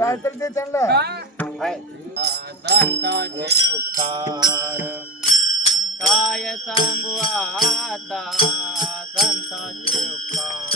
काय तर ते त्यांना संतांचे उपकार काय सांगू आता संतांचे उपकार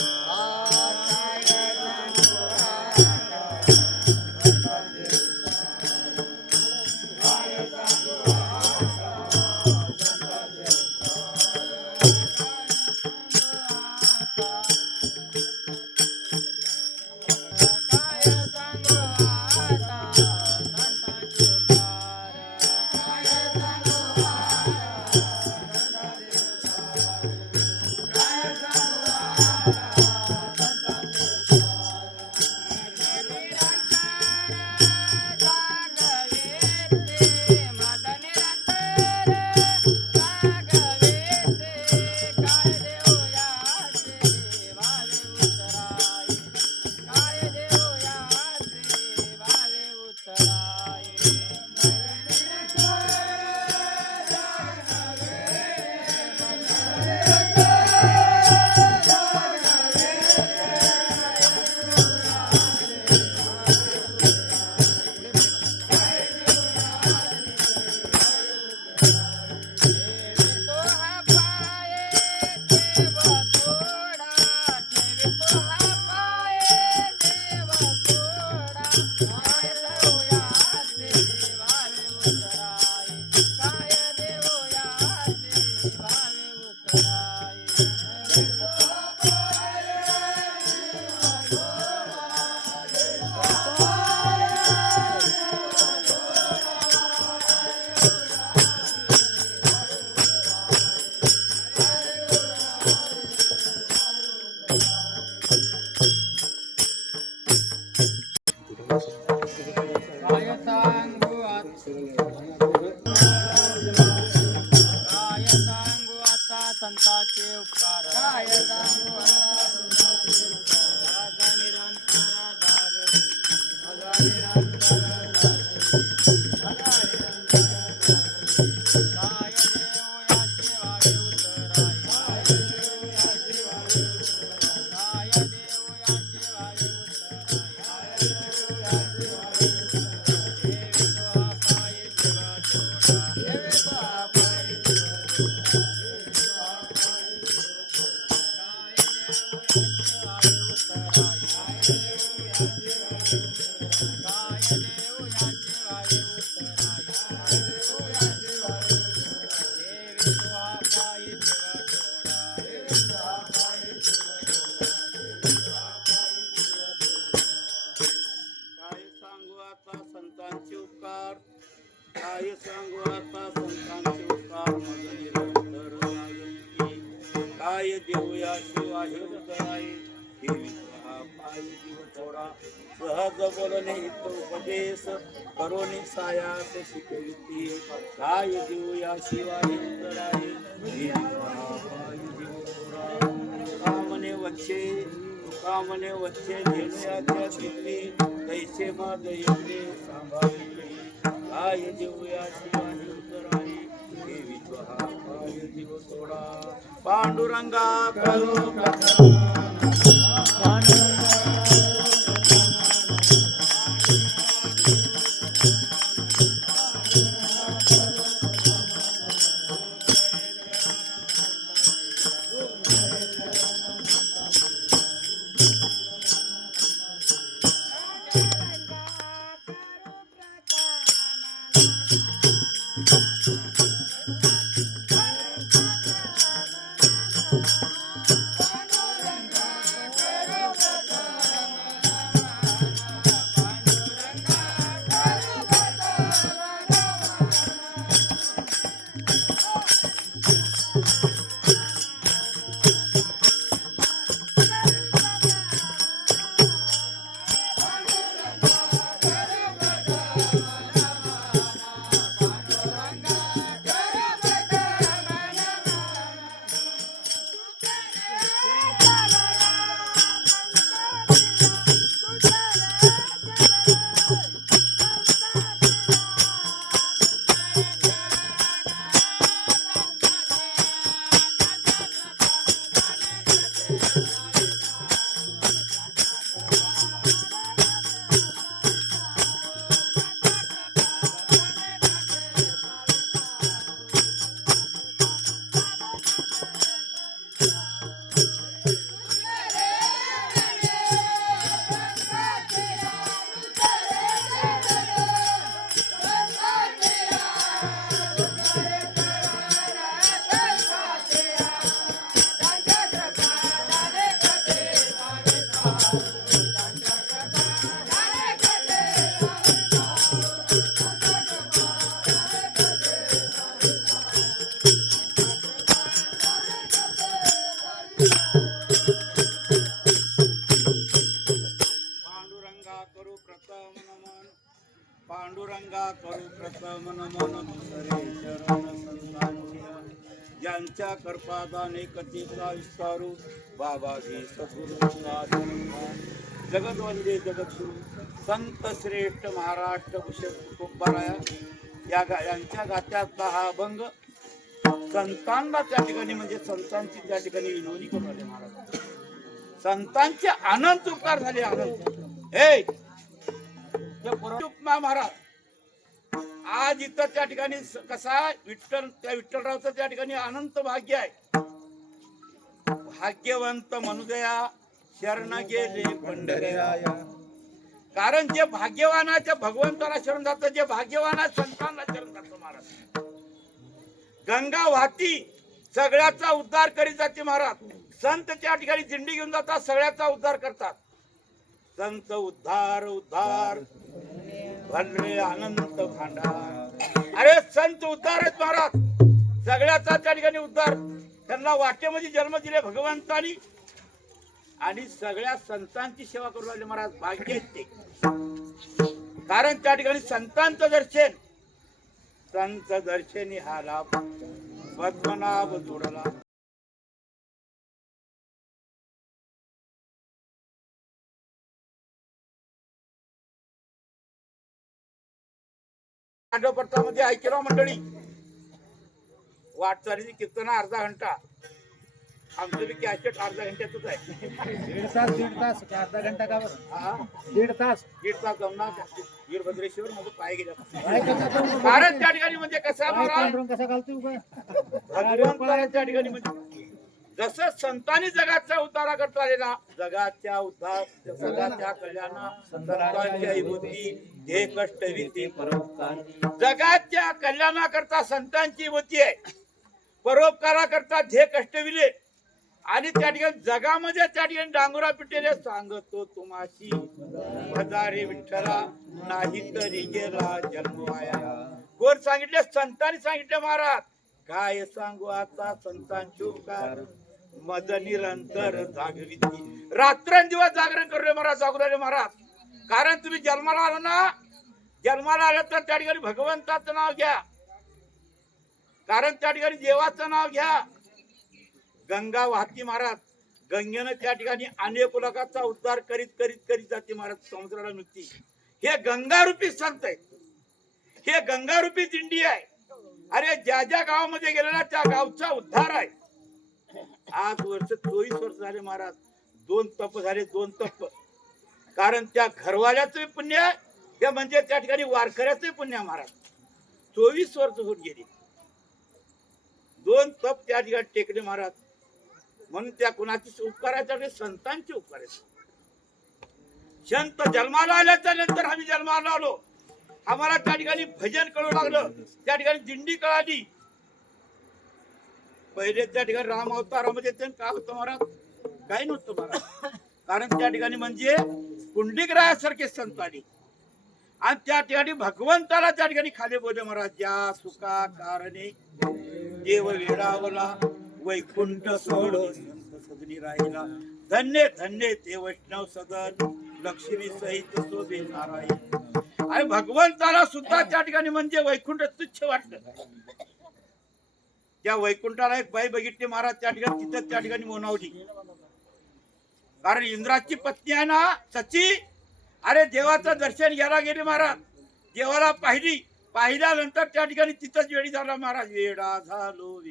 संतांचे उपकार काय सांगू आता संतांचे उपकार निरंतर दाग काय सांगू आता संतांचे उपकार मग निरंतर जागती. काय देऊया शिवा हिरदराई ठेवी हा पाय जीव थोडा सहज बोलणे हित उपदेश करोनी सायास शिकविती. काय देऊया शिवा हिरदराई ठेवी हा पाय जीव थोडा कामने वच्छे कामने वच्छे घेण्याच्या तिथली तैसे माझ येते सांभाळले. काय देऊया शिवा हिरदराई ठेवी हा पाय जीव थोडा पांडुरंगा करू पांडुरंगा करू प्रथम नमन सरे चरण संतांची ज्यांच्या कर्पादाने कथेचा विस्तारू बाबाजी सद्गुरू जगत वंदे जगतगुरु संत श्रेष्ठ महाराष्ट्र भूषण तुकोबाराया यांच्या गात्यातला हा अभंग संतांना त्या ठिकाणी म्हणजे संतांची त्या ठिकाणी विनोदी करून आले महाराज. संतांचे अनंत उपकार झाले अनंत. हे महाराज आज इथं त्या ठिकाणी कसा विठ्ठलरावचं त्या ठिकाणी अनंत भाग्य आहे. भाग्यवंत मनुदया शरण गेले पंढरीराया. कारण जे भाग्यवान आहे ते भगवंताला शरण जातं, जे भाग्यवान आहे संतांना शरण जातं महाराज. गंगा वाहती सगळ्याचा उद्धार करीत जाते महाराज. संत त्या ठिकाणी दिंडी घेऊन जातात, सगळ्याचा उद्धार करतात. संत उद्धार उद्धार भरले अनंत भांडार. अरे संत उद्धार आहेत महाराज, सगळ्याचा त्या ठिकाणी उद्धार. त्यांना वाटेमध्ये जन्म दिले भगवंतानी आणि सगळ्या संतांची सेवा करू लागले महाराज. भाग्य आहेत ते. कारण त्या ठिकाणी संतांचं दर्शन, संत दर्शनी हा लाभ पद्मनाभ जोडला. मध्ये ऐकलो मंडळी वाटचालीची कीर्तन अर्धा घंटा, आमचं बी कॅसेट अर्धा घंट्यातच आहे. दीड तास अर्धा घंटा का बरं? दीड तास जमणार वीरभद्रेश्वर मध्ये पाय गेला. कारण त्या ठिकाणी म्हणजे कसं कसा घालतो भगवंताला त्या ठिकाणी म्हणजे जसं संतांनी जगाचा उद्धार करता आले ना, जगाच्या उद्धार जगाच्या कल्याणा संतांच्या विभूती हे कष्ट विधी परोपकार. जगाच्या कल्याणाकरता संतांची विभूती आहे, परोपकाराकरता जे कष्ट विले. आणि त्या ठिकाणी जगामध्ये त्या ठिकाणी डांगुरा पिटेले सांगतो तुम्हाशी हजारे विठ्ठला नाही तरी गेला जन्म वाया. कोण सांगितले? संतांनी सांगितले महाराज. काय सांगू आता संतांची उपकार, मद निरंतर जागृती. रात्रंदिवस जागरण करले महाराज, जागृले महाराज. कारण तुम्ही जन्माला आलो ना, जन्माला आलं तर त्या ठिकाणी भगवंताचं नाव घ्या, कारण त्या ठिकाणी देवाचं नाव घ्या. गंगा वाहती महाराज, गंगेनं त्या ठिकाणी अनेक लोकांचा उद्धार करीत करीत करीत जाते महाराज, समुद्राला मिळते. हे गंगारूपी संत आहे, हे गंगारूपी दिंडी आहे. अरे ज्या ज्या गावामध्ये गेलेला त्या गावचा उद्धार आहे. आज वर्ष 24 वर्ष झाले महाराज, 2 तप झाले, 2 तप. कारण त्या घरवाल्याचं पुण्य आहे, ते म्हणजे त्या ठिकाणी वारकऱ्याचं पुण्य आहे महाराज. 24 वर्ष होऊन गेली, 2 तप त्या ठिकाणी टेकले महाराज. म्हणून त्या कुणाची उपकाराच्या, संतांचे उपकार आहेत. संत जन्माला आल्याच्या नंतर आम्ही जन्माला आलो, आम्हाला त्या ठिकाणी भजन कळू लागलं, त्या ठिकाणी दिंडी कळाली. पहिले त्या ठिकाणी राम अवतारामध्ये काय होतं महाराज? काही नव्हतं महाराज. कारण त्या ठिकाणी म्हणजे पुंडलिकरायासारखे संत आले आणि त्या ठिकाणी भगवंताला त्या ठिकाणी खाली बोलले महाराज. ज्या सुखा कारणे देव वेडावला, वैकुंठ सोडो संत सदनी राहिला. धन्य धन्य ते वैष्णव सदन, लक्ष्मी सहित शोभे नारायण. आणि भगवंताला सुद्धा त्या ठिकाणी म्हणजे वैकुंठ तुच्छ वाटलं. त्या वैकुंठाला एक बाई बघितली महाराज, त्या ठिकाणी तिथं त्या ठिकाणी मोनावली. कारण इंद्राची पत्नी आहे ना सची, अरे देवाचं दर्शन घ्यायला गेले महाराज, देवाला पाहिली. पाहिल्यानंतर त्या ठिकाणी तिथंच वेडी झाला महाराज. वेडा झालो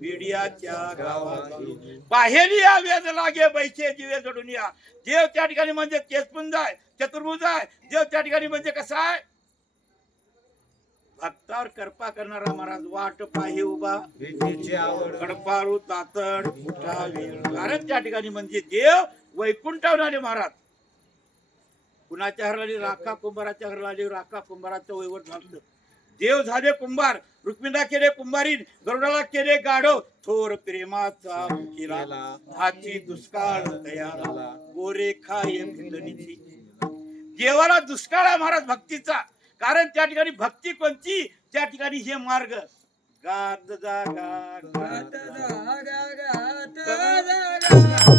वेडियाच्या गावात, पाहेलिया वेद लागे बैसे दिवे जडून या. देव त्या ठिकाणी म्हणजे तेजपुंज आहे, चतुर्भुज आहे. देव त्या ठिकाणी म्हणजे कसा आहे? भक्तावर कृपा करणारा महाराज. वाट पाहे उभा कडपारू तातड उठावे. कारण त्या ठिकाणी म्हणजे देव वैकुंठावर आले महाराज. कुणाच्या हरला राखा कुंभाराच्या हरला राखा कुंभाराचं वैवट झालं. देव झाले कुंभार, रुक्मिणीला केले कुंभारीन, गरुडाला केले गाढव. थोर प्रेमाचा केला हाती दुष्काळ तयार, गोरे खाय भिंडणीची. देवाला दुष्काळ आहे महाराज भक्तीचा. कारण त्या ठिकाणी भक्ती कोणती? त्या ठिकाणी हे मार्ग. गात जागा गात जागा गात जागा.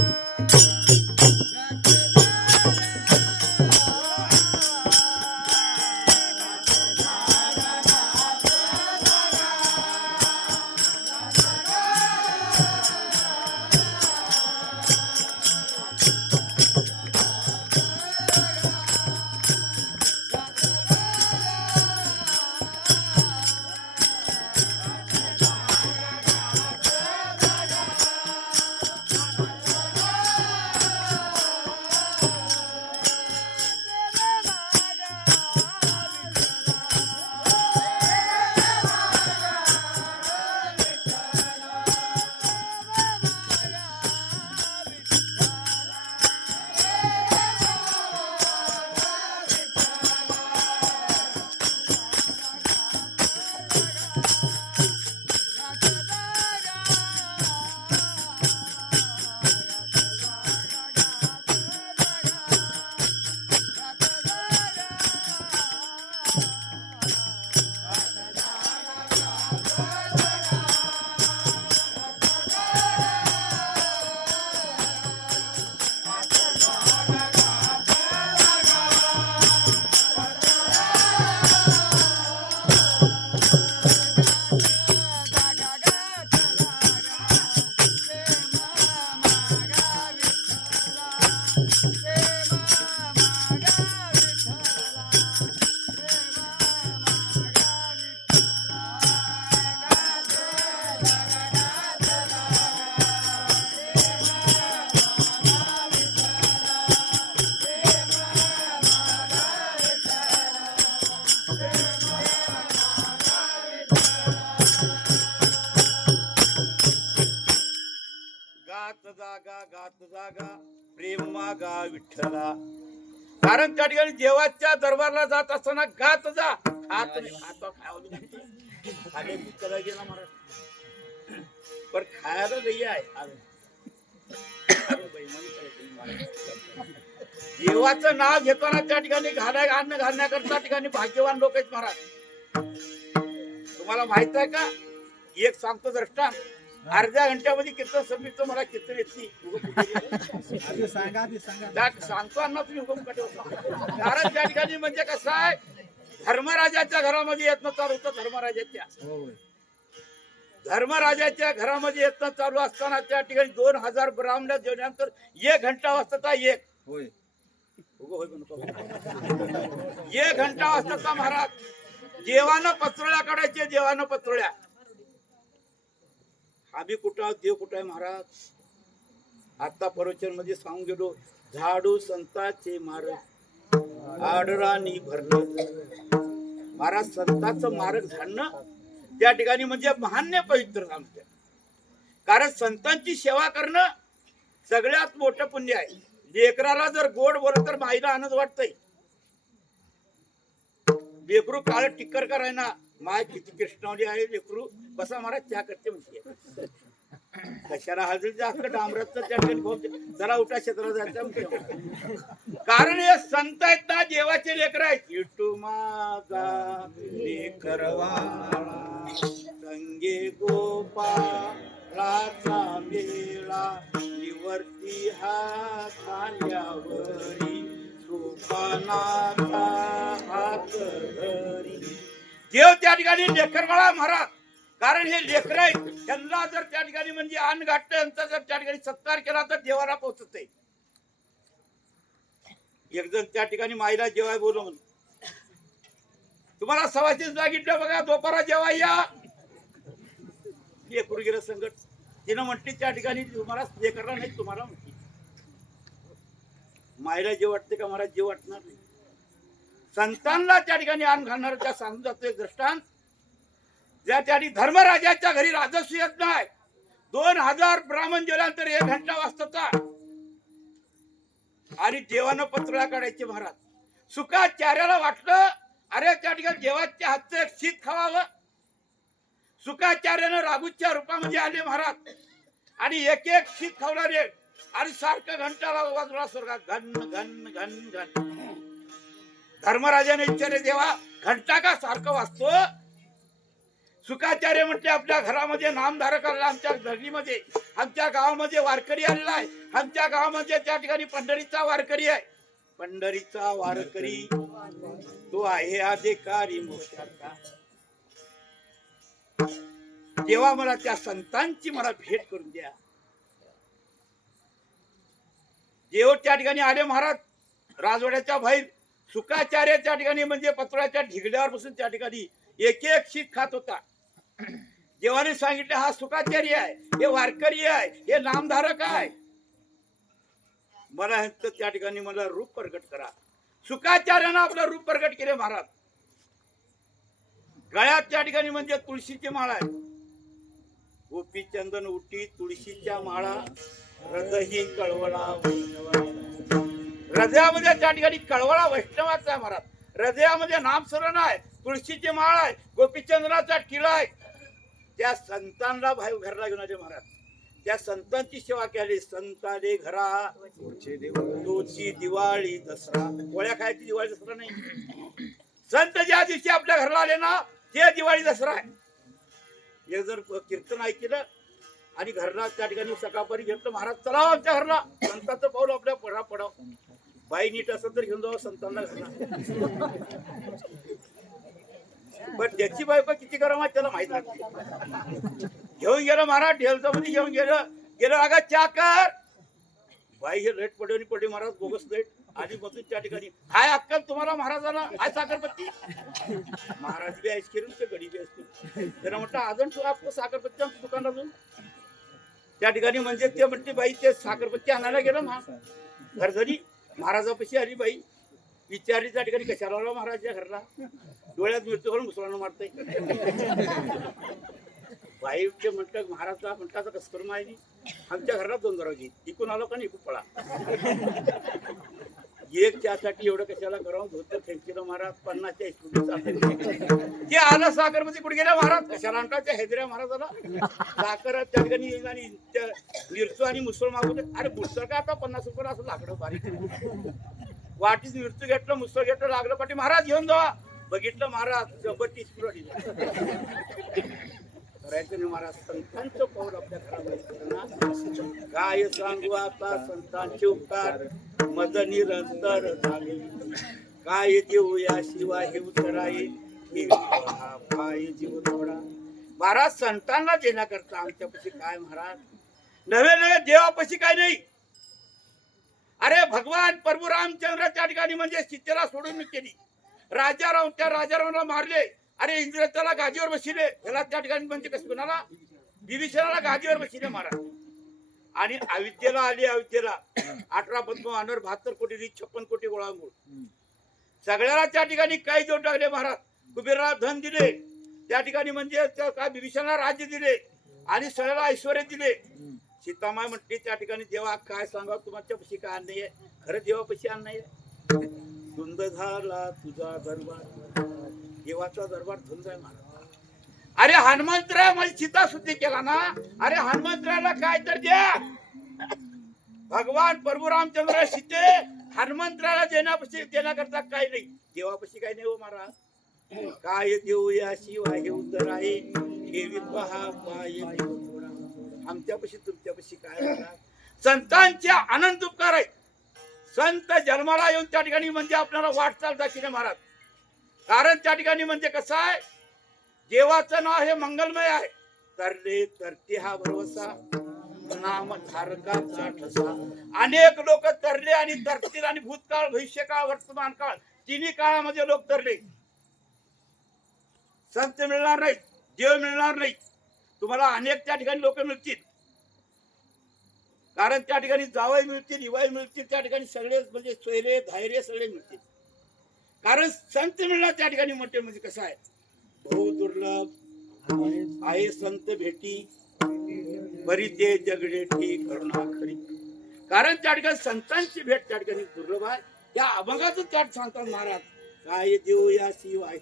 गात जागा प्रेम मागा विठ्ठला. कारण त्या ठिकाणी देवाच्या दरबारला जात असताना गात जा. हात खाण्याची कला गेला महाराज, पण खायला नाही आहे. देवाचं नाव घेताना त्या ठिकाणी अन्न घालण्याकरता ठिकाणी भाग्यवान लोक आहेत महाराज. तुम्हाला माहित आहे का? एक सांगतो दृष्टांत. अर्ध्या घंट्यामध्ये कीर्तन संपतो, मला कीर्तन येत नाही. आधी सांगा आधी सांगा. सांगतो अण्णा तुम्ही हुकूम कटे कारण त्या ठिकाणी म्हणजे कसं आहे, धर्मराजाच्या घरामध्ये येतनं चालू होतं. धर्मराजाच्या होय. धर्मराजाच्या घरामध्ये येतनं चालू असताना त्या ठिकाणी 2000 ब्राह्मण जेवल्यानंतर 1 घंटा वाजता एक होय. 1 घंटा वाजता महाराज देवानं पत्रोळ्या काढायचे. देवानं पत्रोळ्या. आम्ही कुठं आहोत, देव कुठं आहे महाराज? आता प्रवचन मध्ये सांगून गेलो, झाडू संतांचे मार्ग आडराणी भरणं. महाराज संतांचं मार्ग झाडणं त्या ठिकाणी म्हणजे महान्य पवित्र सांगते. कारण संतांची सेवा करणं सगळ्यात मोठं पुण्य आहे. लेकराला जर गोड बोलत तर माईला आनंद वाटतंय. लेकरू काळ टिक्कर करायना, माय किती कृष्णावली आहे लेकरू, बसा महाराज चहा करते म्हणते. कशाला हजरी जास्त डांबराचं त्या ठिकाणी जरा उठा क्षेत्रात जायचं म्हणते. कारण हे संत आहेत ना, देवाचे लेकर आहेत. विठू माझा लेकरवाळा संगे गोपाळाचा मेळा निवर्ती हा खांद्यावरी सुपानाचा हात धरी. देव त्या ठिकाणी लेकरवाळा महाराज. कारण हे लेकर आहेत, त्यांना जर त्या ठिकाणी म्हणजे अन्न घातलं, यांचा जर त्या ठिकाणी सत्कार केला तर देवाला पोहोचत. एक जण त्या ठिकाणी माईला जेवाय बोलव म्हणून, तुम्हाला सवाशीच सांगितलं बघा दोपारा जेवाय या. लेकरू गेलं संकट. तिनं म्हटली त्या ठिकाणी तुम्हाला लेकरला नाही, तुम्हाला म्हटली. माईला जे वाटते का महाराज? जे वाटणार नाही. संतांना त्या ठिकाणी अन्न घालणार त्या सांगून जातो एक दृष्टांत. ज्या त्या धर्मराजाच्या घरी राजस्व येत नाही, 2000 ब्राह्मण जेवल्यानंतर 1 घंटा वाजता आणि देवानं पत्रोळ्या काढायचे महाराज. सुखाचार्याला वाटलं अरे त्या ठिकाणी देवाच्या हातचं एक शीत खावावं. सुखाचार्यानं राघूच्या रूपामध्ये आले महाराज आणि एक एक शीत खावणारे आणि सारखं घंटाला वाजला स्वर्गात घन घन घन घन. धर्मराजाने विचारले देवा घंटा का सारखं वाजतो? सुखाचार्य म्हटले आपल्या घरामध्ये नामधारक आलेला, आमच्या धर्मीमध्ये आमच्या गावामध्ये वारकरी आलेला आहे. आमच्या गावामध्ये त्या ठिकाणी पंढरीचा वारकरी आहे. पंढरीचा वारकरी तो आहे अधिकारी मोक्षाचा. तेव्हा मला त्या संतांची मला भेट करून द्या. देव त्या ठिकाणी आले महाराज राजवाड्याच्या बाहेर. सुखाचार्य त्या ठिकाणी म्हणजे पत्रोळ्याच्या ढिगल्यावर बसून त्या ठिकाणी एक एक शीत खात होता. देवाने सांगितले हा सुखाचार्य आहे, हे वारकरी आहे, हे नामधारक आहे. मला त्या ठिकाणी मला रूप प्रकट करा. सुखाचार्यानं आपलं रूप प्रकट केले महाराज. गळ्यात त्या ठिकाणी म्हणजे तुळशीची माळा आहे. गोपी चंदन उटी तुळशीच्या माळा हृदयही कळवळा. हृदयामध्ये त्या ठिकाणी कळवळा वैष्णवाचा आहे महाराज. हृदयामध्ये नामस्मरण आहे, तुळशीची माळ आहे, गोपीचंद्राचा टिळा आहे. त्या संतांना बाहेर घरला घेऊन आले महाराज. त्या संतांची सेवा केली. संताले घरा तोची दिवाळी दसरा. पोळ्या खायची दिवाळी दसरा नाही. संत ज्या दिवशी आपल्या घरला आले ना ते दिवाळी दसरा आहे. एक जर कीर्तन ऐकलं आणि घरला त्या ठिकाणी सकाळपरी घेतलं महाराज चला आमच्या घरला, संतांचं पाऊल आपल्या पडा पडाव. बाई नीट असेल तर घेऊन जावं संतांना घरला. पण त्याची बायको किती गरम आहे त्याला माहित नाही. घेऊन गेलं महाराज ढेलचा मध्ये घेऊन गेलं अगा चा कर. बाई हे लेट पडली महाराज बोगस लेट आणि बसून त्या ठिकाणी हाय अक्कल तुम्हाला महाराजांना हाय साखरपत्ती. महाराज बी आईस्क्रीम ते गडी बी आईस्क्रीम. त्याला म्हटलं अजून तू आपलं साखरपत्ती दुकानातून त्या ठिकाणी म्हणजे ते म्हटली बाई ते साखरपत्ती आणायला गेलं घरघरी. महाराजापाशी आली बाई विचारली त्या ठिकाणी कशाला आला महाराजच्या घरला. डोळ्यात मृत्यू करून मुसळानं मारतय. बाई ते म्हटलं महाराजला म्हटलं कसं करून माहिती आमच्या घरला 2 जरा घे. इकून आलो का नाही इकून पळा. एक त्यासाठी एवढं कशाला करावं. धोतर खेचलं महाराज 50च्या स्टुडिओ ते आलं साखरमध्ये कुठे गेला महाराज. कशाला आणतात त्या हैदऱ्या महाराजाला साखर त्या ठिकाणी आणि मिरचू आणि मुसळ मागवले. अरे मुसळ का आता 50 रुपये असं लागलं बारीक. वाटीच मिरचू घेतलं मुसळ घेतलं लागलं पाठी महाराज घेऊन जावा. बघितलं महाराज जबरदस्ती स्फुरणी करायचं नाही महाराज. संतांचं पाऊल आपल्या घरामध्ये काय सांगू आता संतांचे उपकार मज निरंतर झाले. काय देऊया शिवाय हे उतराई काय जीव थोडा. महाराज संतांना देण्याकरता आमच्यापाशी काय महाराज नवे नवे देवापाशी काय नाही. अरे भगवान प्रभू रामचंद्राच्या ठिकाणी म्हणजे सीतेला सोडून केली. त्या राजारावला मारले. अरे इंद्र त्याला गादीवर बसले. त्याला त्या ठिकाणी म्हणजे कसं कोणाला विभीषणाला गादीवर बसले महाराज. आणि अयोध्येला आली. अयोध्येला 18 पद्म वानर 72 कोटी 56 कोटी गोळांगुळ सगळ्याला त्या ठिकाणी काही देऊन टाकले महाराज. कुबेराला धन दिले त्या ठिकाणी म्हणजे काय विभीषणाला राज्य दिले आणि सगळ्याला ऐश्वर्य दिले. सीतामाई म्हटली त्या ठिकाणी देवा काय सांगा तुमच्यापाशी काय नाही आहे. खरं देवापाशी अन्न नाही. धुंद झाला तुझा दरबार. देवाचा दरबार धुंद आहे महाराज. अरे हनुमंतराय माझी सीता शुद्धी केला ना. अरे हनुमंतरायला काय तर द्या. भगवान प्रभू रामचंद्र सीते हनुमंतरायला देण्याकरता काय नाही. देवापाशी काय नाही हो महाराज. काय देऊया शिवाय हे उत्तर आहे ठेवीत पहा पाय आमच्यापाशी तुमच्यापाशी काय महाराज. संतांच्या अनंत उपकार आहे. संत जन्माला येऊन त्या ठिकाणी म्हणजे आपल्याला वाटचाल दाखवणे महाराज. कारण त्या ठिकाणी म्हणजे कसं आहे देवाचं नाव हे मंगलमय आहे. तरले तरते हा भरोसा नाम धारकाचा ठसा. अनेक लोक तरले आणि तरतील आणि भूतकाळ भविष्यकाळ वर्तमान काळ तिन्ही काळामध्ये लोक तरले. संत मिळणार नाही देव मिळणार नाही. तुम्हाला अनेक त्या ठिकाणी लोक मिळतील. कारण त्या ठिकाणी जावई मिळतील इवाई मिळतील. त्या ठिकाणी सगळे म्हणजे सोयरे धायरे सगळे मिळतील. कारण संत मिळणार त्या ठिकाणी मोठे म्हणजे कसं आहे बहु दुर्लभ आहे संत भेटी बरी ते जगडे ठीक करुणा खरी. कारण त्या ठिकाणी संतांची भेट त्या ठिकाणी दुर्लभ आहे. या अभंगाचं त्या सांगतात महाराज. काय देऊ या शिव आहे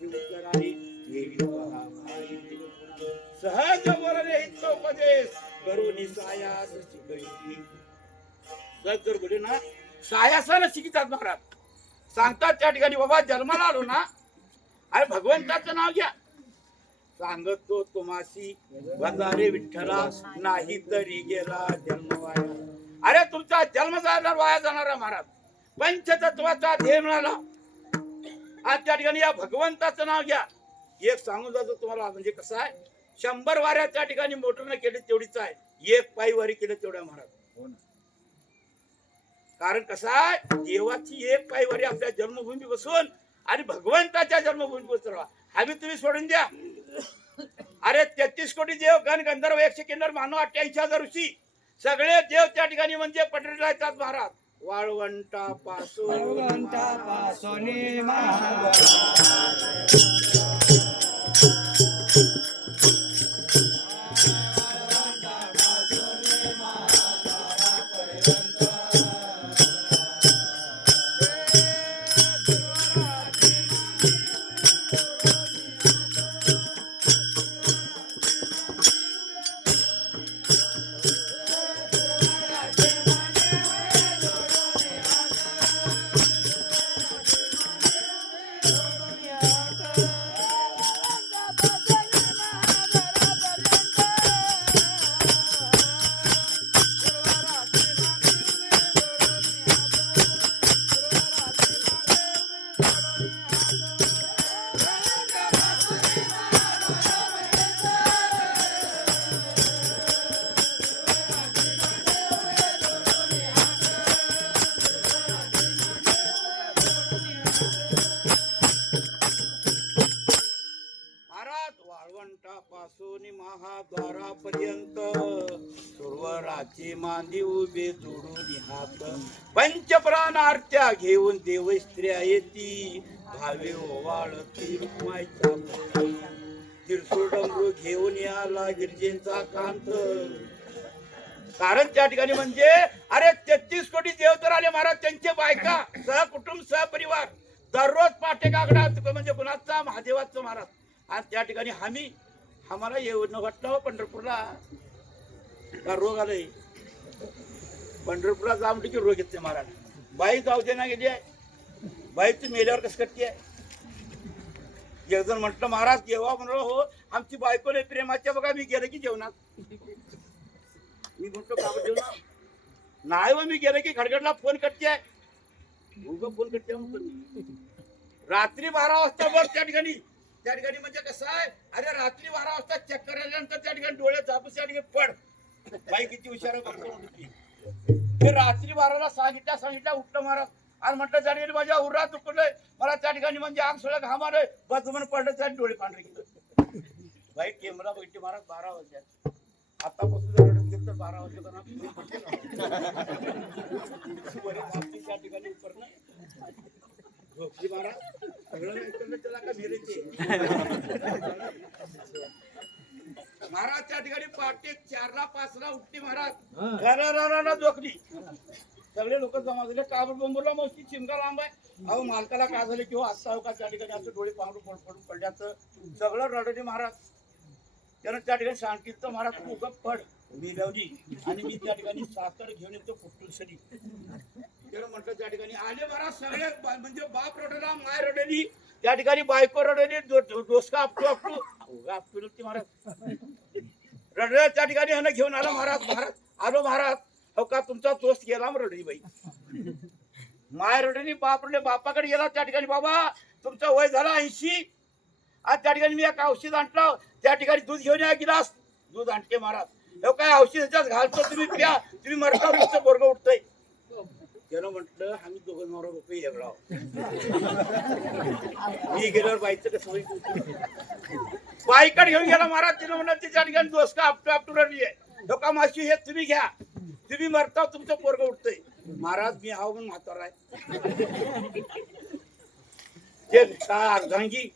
सहज बोलणे हितोपदेश करुणी सायास शिकवी. सहज जर बोले ना सायासाला शिकतात महाराज. सांगतात त्या ठिकाणी बाबा जन्माला आलो ना अरे भगवंताचं नाव घ्या. सांगतो तुम्हाशी वजारे विठ्ठला नाही तरी गेला जन्म वाया. अरे तुमचा जन्म झाला वाया जाणारा महाराज. पंचतत्वाचा ध्येय मिळाला. आज त्या ठिकाणी या भगवंताचं नाव घ्या. एक सांगून जातो तुम्हाला म्हणजे कसं आहे 100 वाऱ्या त्या ठिकाणी मोटरने केली तेवढीच आहे. एक पायी वारी केलं तेवढ्या महाराज. कारण कसं आहे देवाची एक पायी वारी आपल्या जन्मभूमी बसून आणि भगवंताच्या जन्मभूमी बसवा हवी तुम्ही सोडून द्या. अरे 33 कोटी देव गण गंधर्व 100 किन्नर मानव 88,000 ऋषी सगळे देव त्या ठिकाणी म्हणजे पंढरीला येतात महाराज. वाळवंटापासून महाद्वारापर्यंत सुरवराची मांदी उभे जोडून हात. पंचप्राण आरत्या घेऊन देव स्त्रिया येती भावे ओवाळती रुक्माईचा तिरसोडंबरू घेऊन याला गिरजेंचा कांत. कारण त्या ठिकाणी म्हणजे अरे 33 कोटी देव तर आले महाराज. त्यांचे बायका सहकुटुंब सहपरिवार दररोज पाठे कागडा म्हणजे कुणाचा महादेवाचा महाराज. आणि त्या ठिकाणी आम्हाला येऊन वाटलं पंढरपूरला का रोग आलाय. पंढरपूरला जाऊन की रोग येते महाराज. बाई जाऊ दे ना गेली आहे. बाई तू मेल्यावर कसं करते एक जण म्हटलं महाराज जेव्हा म्हणलो हो आमची बायको नाही प्रेमाच्या बघा मी गेलं की जेवणात. मी म्हटलो का बरं जेवणात नाही व मी गेलं की खडगडला फोन करते फोन करते रात्री 12 वाजता बघ त्या ठिकाणी म्हणजे कसं आहे अरे रात्री 12 वाजता चक्कर आल्यानंतर त्या ठिकाणी डोळे झापूस त्या ठिकाणी पड बाई किती हुशार बघतो ते रात्री 12ला सांगितल्या उठलं महाराज आणि म्हटलं त्या ठिकाणी माझ्या उर्रा चुकलंय मला त्या ठिकाणी म्हणजे आग सगळं घामालंय बसमन पडलं त्या डोळे पांढरे गेलं बाई टेमला बघितली महाराज 12 वाजल्यात आतापासून जर रडत गेलं तर 12 वाजेपर्यंत त्या ठिकाणी उपर नाही झोपली महाराज सगळं ऐकलं त्याला का भिरेचे महाराज त्या ठिकाणी पहाटे 4ला 5ला उठली महाराज घराला झोपली सगळे लोक जमा झाले काबर बोंबरला मस्ती चिमका लांब आहे अहो मालकाला काय झालं किंवा असता का त्या ठिकाणी असं डोळे पांढरून पडून पडल्याचं सगळं रडली महाराज त्यानं त्या ठिकाणी शांतीचं महाराज तू उगा पड मी लावली आणि मी त्या ठिकाणी साखर घेऊन येतो कुटुंबसरी त्यानं म्हटलं त्या ठिकाणी आले महाराज सगळे म्हणजे बाप रडला माय रडली त्या ठिकाणी बायको रडली डोसका आपटू ती महाराज रडल्या त्या ठिकाणी ह्यानं घेऊन आला महाराज आलो महाराज हो का तुमचा दोस्त गेला रडली बाई माय रडली बाप रडले बापाकडे गेला त्या ठिकाणी बाबा तुमचं वय झालं 80 आज त्या ठिकाणी मी एक औषध आणलं त्या ठिकाणी दूध घेऊन या गिलास दूध आणते महाराज हो काय औषध ह्याच्यात घालतो तुम्ही प्या तुम्ही मरता तुमचं बोरग उठतंय त्यानं म्हटलं आम्ही दोघं नवरा रुपये हेगळाव मी गेल्यावर बाईचं कसं होईल बाईकडे घेऊन गेला महाराज तिनं म्हणलं त्याच्या ठिकाणी दोस्त आपटू रडली आहे हो का माशी हे तुम्ही घ्या तुम्ही मरता तुमचं पोरग उठतंय महाराज मी आहो म्हणून म्हातारा आहे ते अर्धांगी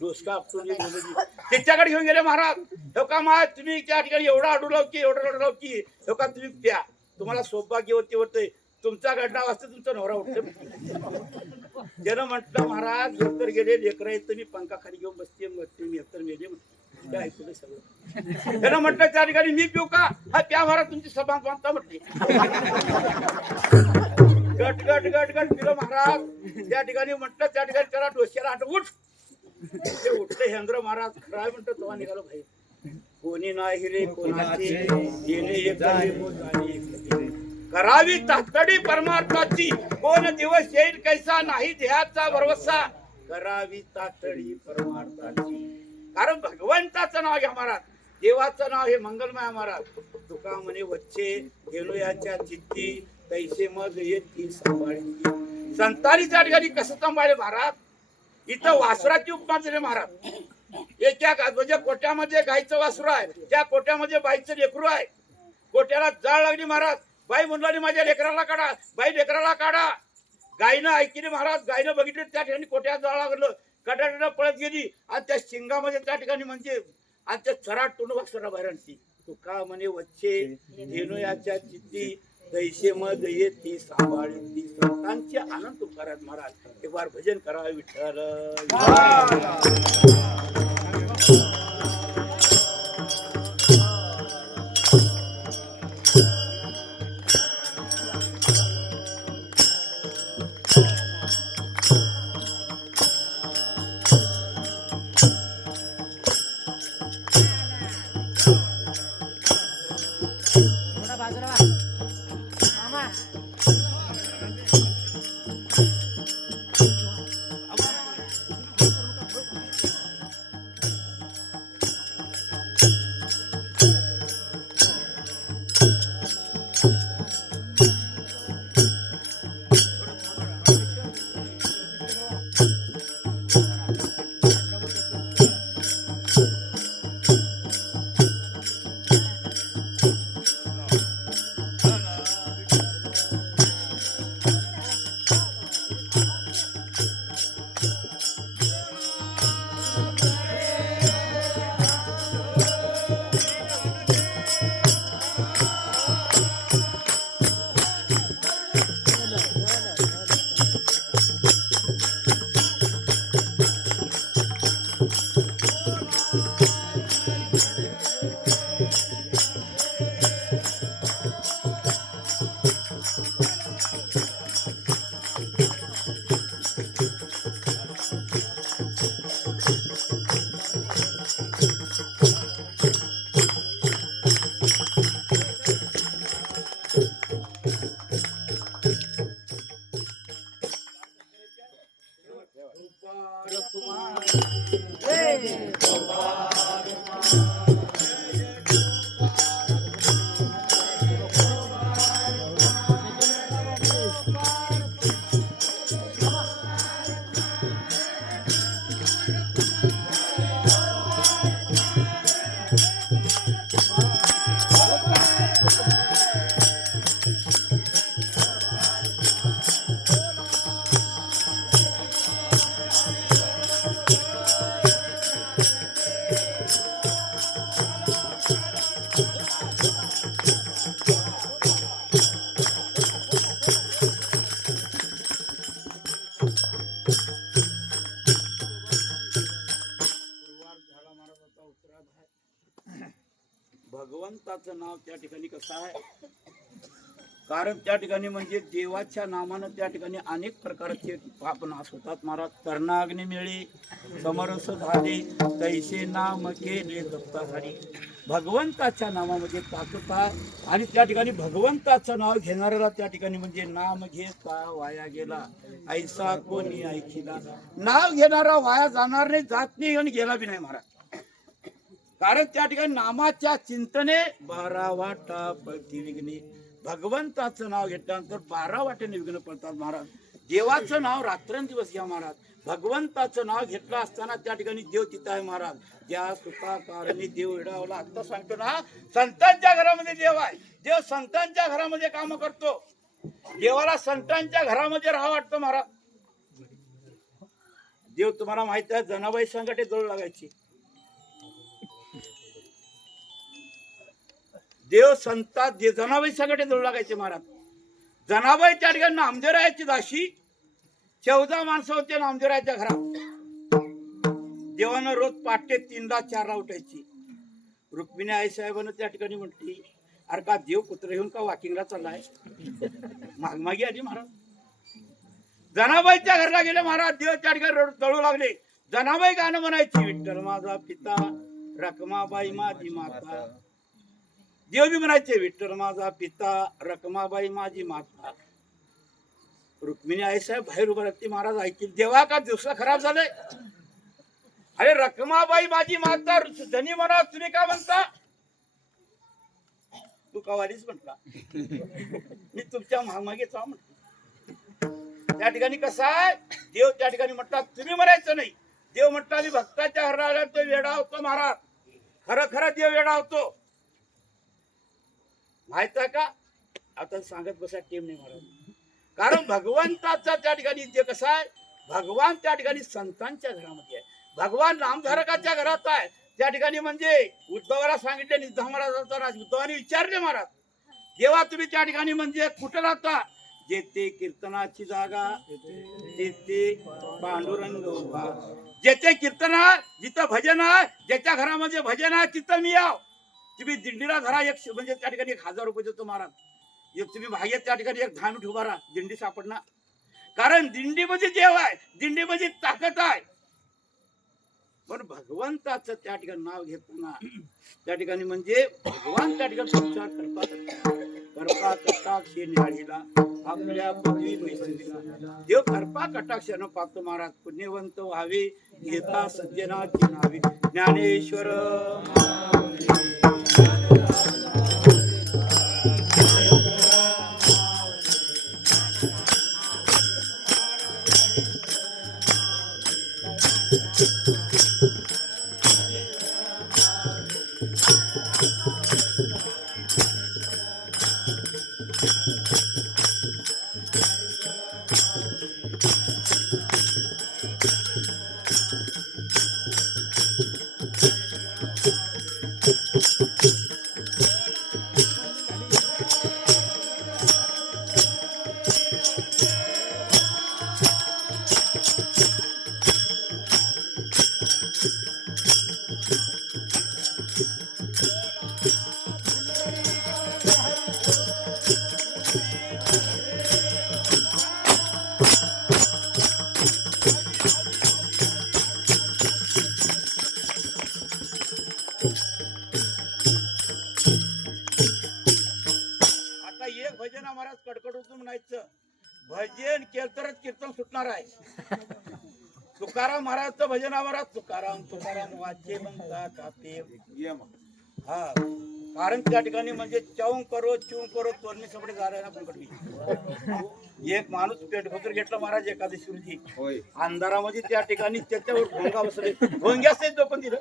डोसका आपटून त्याच्याकडे घेऊन गेले महाराज हो का मा तुम्ही त्या ठिकाणी एवढा अडू की हो का तुम्ही प्या तुम्हाला सौभाग्य होते तुमचा घडला वाजता तुमचा नवरा उठतो ज्यानं म्हटलं महाराज जर गेले लेकरं येत मी पंखा खाली घेऊन बसते मी एकतर मेले म्हटलं ऐकलं सगळं त्यानं म्हटलं त्या ठिकाणी मी पिऊ का हा प्या महाराज तुमची सभा बांधता म्हटली गट पिलो महाराज त्या ठिकाणी म्हटलं त्या ठिकाणी त्याला डोश्याला आठ उठ ते उठले हेंद्र महाराज काय म्हणतो तेव्हा निघालो भाई कोणी नाही रे कोणाचे येणे एक करावी तातडी परमार्थाची कोण दिवस येईल कैसा नाही देहाचा भरवसा करावी तातडी परमार्थाची कारण भगवंताचं नाव घ्या महाराज देवाचं नाव हे मंगलमय महाराज तुका म्हणे वच्चे घेणूयाच्या चित्ती तैसे मग येती सांभाळी संतांच्या ठिकाणी कसं सांभाळे महाराज इथं वासराची उपमा दिली महाराज एका म्हणजे कोट्यामध्ये गायचं वासरू आहे त्या कोट्यामध्ये बाईचं लेकरू आहे कोट्याला जाळ लागली महाराज बाई म्हणली माझ्या लेकराला काढा बाई लेकराला काढा गायनं ऐकली महाराज गायनं बघितलं त्या ठिकाणी कोट्याला जाळ लागलं कटाकटा पळत गेली आणि त्या शिंगामध्ये त्या ठिकाणी म्हणजे आणि त्या चराट तोंड वासरा बाहेर आणती तुका म्हणे वच्चे धेनुयाच्या चित्ती तैसे मग येती सांभाळी ती संतांची आनंद तुकारात महाराज एक बार भजन करा विठ्ठल भगवंताचं नाव त्या ठिकाणी कसं आहे, कारण त्या ठिकाणी म्हणजे देवाच्या नामानं त्या ठिकाणी अनेक प्रकारचे पाप नाश होतात महाराज. कर्णाग्नी मिळे समरस झाले तैसे नाम केले दत्ताहरी. भगवंताच्या नामामध्ये ताकद आहे आणि त्या ठिकाणी भगवंताचं नाव घेणाऱ्याला त्या ठिकाणी म्हणजे नाम घेता वाया गेला ऐसा कोणी ऐकिला. नाव घेणारा वाया जाणार नाही, जात नाही आणि गेला बी नाही महाराज. कारण त्या ठिकाणी नामाच्या चिंतने 12 वाटा पळती विघ्ने. भगवंताचं नाव घेतल्यानंतर 12 वाटेने विघ्न पडतात महाराज. देवाचं नाव रात्रंदिवस घ्या महाराज. भगवंताचं नाव घेतलं असताना त्या ठिकाणी देव तिथं आहे महाराज. त्या सुखाकारणी देव विडावला. आता सांगतो ना, संतांच्या घरामध्ये देव आहे. देव संतांच्या घरामध्ये काम करतो. देवाला संतांच्या घरामध्ये राहा वाटतं महाराज. देव तुम्हाला माहित आहे, जनाबाई संकटे जवळ लागायची. देव संतात जनाबाई संकटे जवळ लागायचे महाराज. जनाबाई त्या ठिकाणी नामदेवरायाची दाशी. 14 माणसं होते नामदेवरायाच्या घरात. देवानं रोज पहाटे 3ला 4ला उठायची. रुक्मिणी आई साहेबांना त्या ठिकाणी म्हटली, अरे का देव कुत्रे घेऊन का वॉकिंगला चाललाय? मागमागी आली महाराज. जनाबाईच्या घरला गेले महाराज. देव त्या ठिकाणी तळू लागले. जनाबाई गाणं म्हणायची, विठ्ठल माझा पिता रखमाबाई माझी माता. देव बी म्हणायचे, विठ्ठल माझा पिता रखमाबाई माझी माता. रुक्मिणी आई साहेब बाहेर उभं राहते. महाराज ऐकतील, देवा का दिवसा खराब झालंय? अरे रखमाबाई माझी माता धनी म्हणा, तुम्ही का म्हणता? तू कवालीच म्हटला, मी तुमच्या महामागेचा म्हटलं. त्या ठिकाणी कसं आहे, देव त्या ठिकाणी म्हटला तुम्ही म्हणायचं नाही. देव म्हटला मी भक्ताच्या घराला आला तो वेडा होतो महाराज. खरं खरं देव वेडा होतो. माहित आहे का? आता सांगत बसा टेम नाही महाराज. कारण भगवंताचा त्या ठिकाणी जे कसं आहे, भगवान त्या ठिकाणी संतांच्या घरामध्ये आहे. भगवान नामधारकाच्या घरात आहे. त्या ठिकाणी म्हणजे उद्धवाला सांगितले, निद्धा महाराजांचा राज. उद्धवाने विचारले, महाराज देवा तुम्ही त्या ठिकाणी म्हणजे कुठं राहता? जेथे कीर्तनाची जागा तेथे पांडुरंग उभा. जेथे कीर्तन आहे, जिथं भजन आहे, ज्याच्या घरामध्ये भजन आहे तिथं मी याव. तुम्ही दिंडीला धरा, एक म्हणजे त्या ठिकाणी 1000 रुपये देतो महाराज. तुम्ही भाग्यात त्या ठिकाणी एक 10 मिनिट उभा राहा, दिंडी सापडणार. कारण दिंडीमध्ये देव आहे, दिंडीमध्ये ताकद आहे. पण भगवंताचं त्या ठिकाणी नाव घेताना त्या ठिकाणी म्हणजे भगवान त्या ठिकाणी तुमचा कृपा कटाक्ष निहाळीला आपल्या पदवी मैत्रिणीला. देव कृपा कटाक्षानं पाहतो महाराज. पुण्यवंत व्हावे घेता सज्जनाची नावे. ज्ञानेश्वर म्हणायचं भजन केलं तरच कीर्तन सुटणार आहे. तुकाराम महाराजचं भजन आम्हाला तुकाराम तुकाराम वाचे म्हणतात आपे. हा कारण त्या ठिकाणी म्हणजे चौं करो चूं करो तोरणी सपडे जायला पंकटली. एक माणूस पेटभकर घेतला महाराज एकादशी रोजी अंधारामध्ये त्या ठिकाणी त्याच्यावर भोंगा बसले. भोंग्या असते तो पण तिथं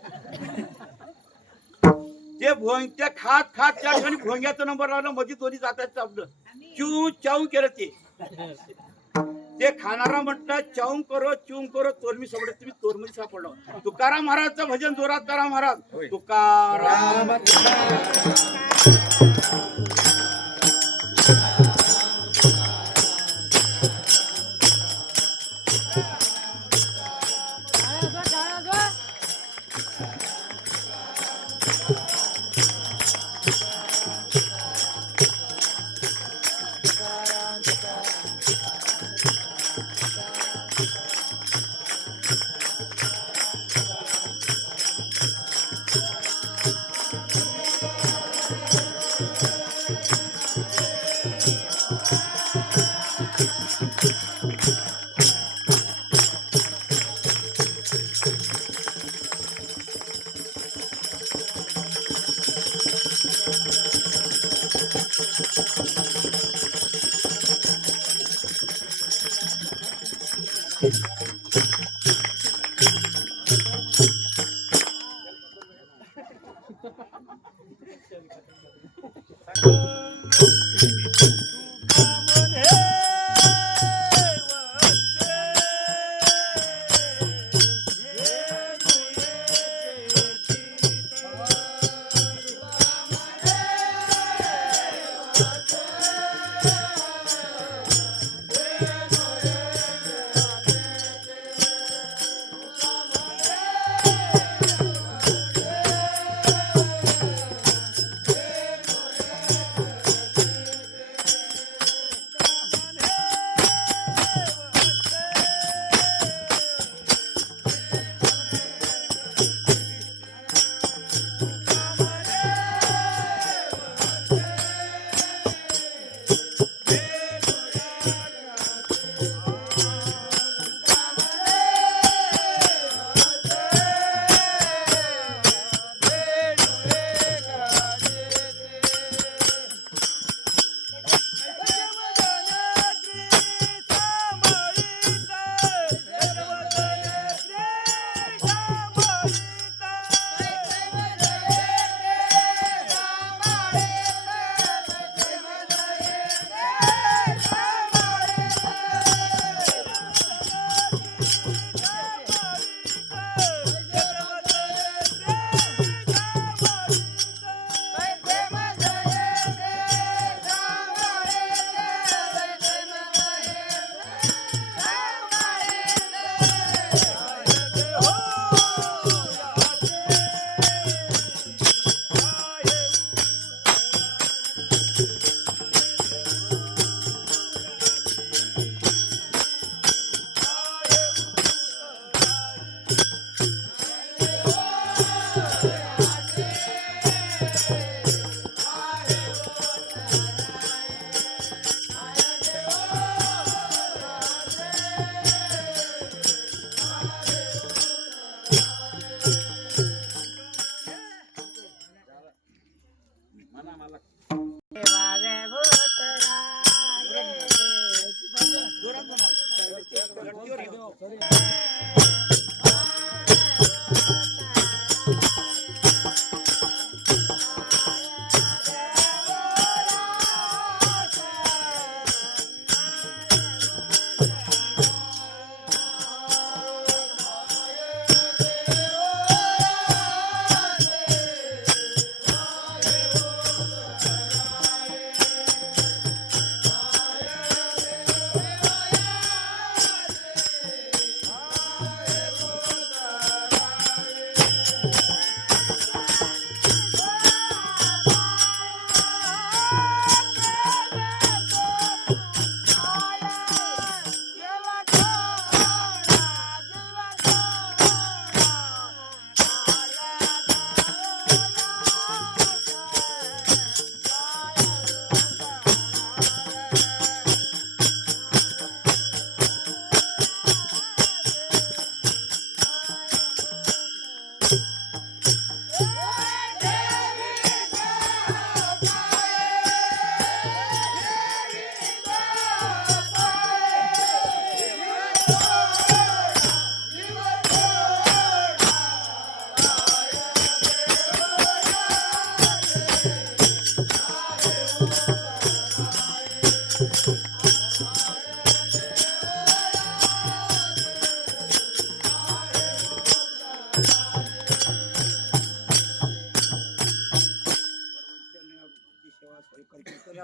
ते भोंग्या खात खात त्या ठिकाणी भोंग्याचा नंबर लावला मध्ये दोन्ही जातात आपलं चू चाऊ केलं ते खाणारा म्हटलं चाऊं करो चूं करो तोरमी सपडे तुम्ही तोरमध्ये सापडलो. तुकाराम महाराजचं भजन जोरात करा महाराज. तुकाराम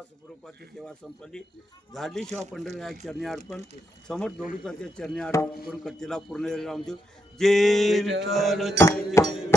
स्वरूपाची सेवा संपली झाली. शिवा पंढरीला चरणी अर्पण समर्थ जोडूचा चरणी अर्पण करतेला पूर्ण रामदेव. जय विठ्ठल जय जय